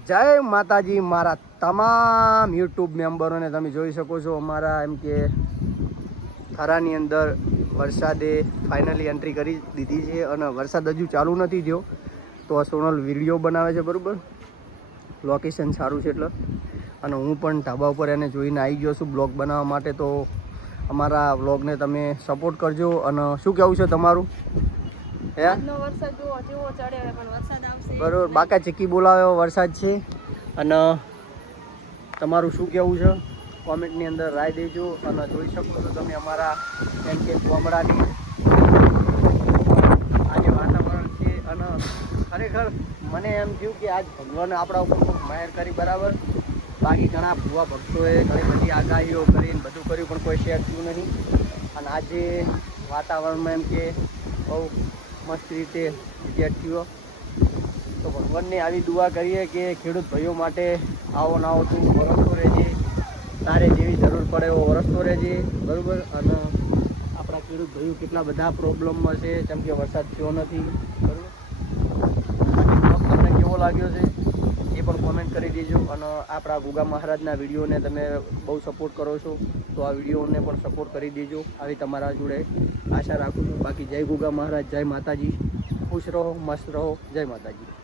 જય માતાજી મારા તમામ યુટ્યુબ મેમ્બરોને તમે જોઈ શકો છો અમારા એમ કે થરાની અંદર વરસાદે ફાઇનલી એન્ટ્રી કરી દીધી છે અને વરસાદ હજુ ચાલુ નથી થયો તો આ સોનલ વિડીયો બનાવે છે બરાબર લોકેશન સારું છે એટલે અને હું પણ ધાબા ઉપર એને જોઈને આવી ગયો છું બ્લોગ બનાવવા માટે તો અમારા વ્લોગને તમે સપોર્ટ કરજો અને શું કહેવું છે તમારું હે બરાબર બાકા ચીકી બોલાવ્યો વરસાદ છે અને તમારું શું કહેવું છે કોમેન્ટની અંદર રાય દેજો અને જોઈ શકો છો તમે અમારા એમ કે ગામડાની આજે વાતાવરણ છે અને ખરેખર મને એમ થયું કે આજ ભગવાને આપણા ઉપર ખૂબ મહેર કરી બરાબર બાકી ઘણા ભૂવા ભક્તોએ ઘણી બધી આગાહીઓ કરીને બધું કર્યું પણ કોઈ શેર થયું નહીં અને આજે વાતાવરણમાં એમ કે બહુ મસ્ત રીતે વિદ્યાર્થીઓ તો ભગવાનને આવી દુઆ કરીએ કે ખેડૂત ભાઈઓ માટે આવો ના આવો તું વરસતો રહેજે તારે જેવી જરૂર પડે એવો વરસતો રહેજે બરાબર અને આપણા ખેડૂત ભાઈઓ કેટલા બધા પ્રોબ્લેમમાં છે જેમ કે વરસાદ થયો નથી બરાબર તમને કેવો લાગ્યો છે એ પણ કોમેન્ટ કરી દેજો અને આપણા ગુગા મહારાજના વિડીયોને તમે બહુ સપોર્ટ કરો છો તો આ વિડીયોને પણ સપોર્ટ કરી દેજો આવી તમારા જોડે આશા રાખું છું બાકી જય ગુગા મહારાજ જય માતાજી ખુશ રહો મસ્ત રહો જય માતાજી